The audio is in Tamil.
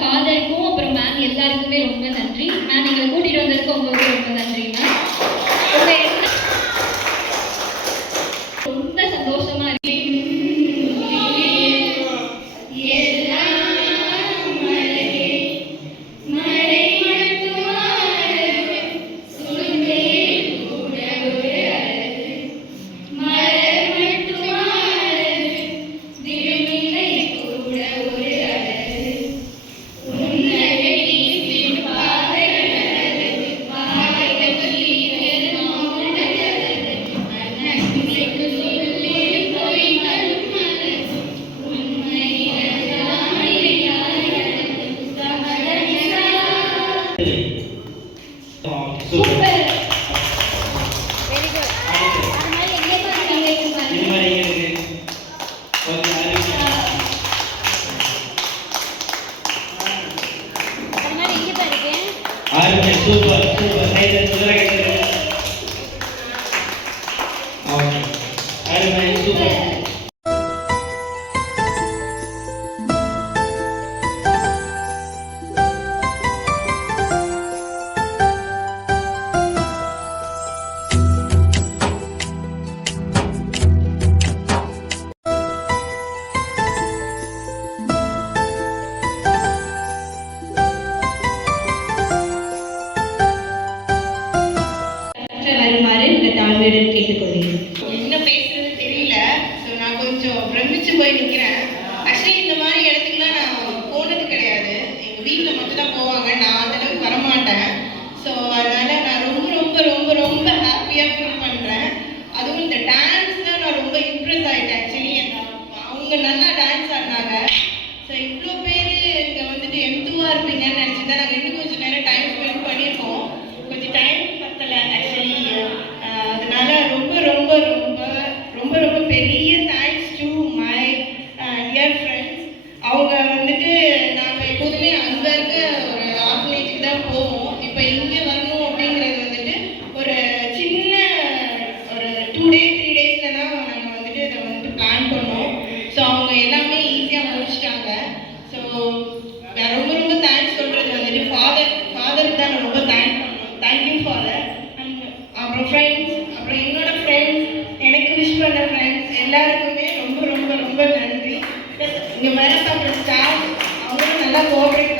ஃபாதருக்கும் அப்புறம் மேம் எல்லாருக்குமே ரொம்ப நன்றி. மேம் எங்களை கூட்டிகிட்டு வந்ததுக்கு உங்களுக்கு ரொம்ப நன்றி மேம். ரொம்ப சந்தோஷமா இருக்கு. என்ன பேசுறது தெரியல. ஸோ நான் கொஞ்சம் பிரமிச்சு போய் நிற்கிறேன். ஆக்சுவலி இந்த மாதிரி இடத்துக்குலாம் நான் போனது கிடையாது. எங்கள் வீட்டில் மட்டும் தான் போவாங்க. நான் அந்தளவுக்கு வரமாட்டேன். ஸோ அதனால நான் ரொம்ப ரொம்ப ரொம்ப ரொம்ப ஹாப்பியாக ஃபீல் பண்ணுறேன். அதுவும் இந்த டான்ஸ் தான் நான் ரொம்ப இம்ப்ரெஸ் ஆகிட்டேன். ஆக்சுவலி அவங்க நல்லா டான்ஸ் ஆடினாங்க. ஸோ இவ்வளோ பேர் இங்கே வந்துட்டு எந்துவாக இருப்பீங்கன்னு நினச்சி தான் நாங்கள் இன்னும் கொஞ்சம் நேரம் டைம் ஸ்பெண்ட் பண்ணியிருக்கோம். கொஞ்சம் டைம் பத்தலை ஆக்சுவலி. அதனால ரொம்ப ரொம்ப ரொம்ப ரொம்ப ரொம்ப பெரிய thanks to my dear friends. அவங்க வந்துட்டு நாங்கள் எப்போதுமே அங்கே இருக்க ஒரு ஆர்ஃபனேஜுக்கு தான் போவோம். இப்போ இங்கே வரணும் அப்படிங்கிறது வந்துட்டு ஒரு சின்ன ஒரு 2 days 3 daysல தான் நாங்கள் வந்துட்டு இதை வந்துட்டு பிளான் பண்ணோம். ஸோ அவங்க எல்லாமே ஈஸியாக முடிச்சிட்டாங்க. ஸோ ரொம்ப ரொம்ப தேங்க்ஸ் சொல்கிறது வந்துட்டு ஃபாதருக்கு தான் நான் ரொம்ப தேங்க் பண்ணோம். Thank you father. அப்புறம் ஃப்ரெண்ட்ஸ், அப்புறம் என்னோட ஃப்ரெண்ட்ஸ், எனக்கு விஷ் பண்ண ஃப்ரெண்ட்ஸ் எல்லாருக்குமே ரொம்ப ரொம்ப ரொம்ப நன்றி. இங்கே வேலை பார்க்குற ஸ்டாஃப் அவங்களும் நல்லா கோஆப்ரேட்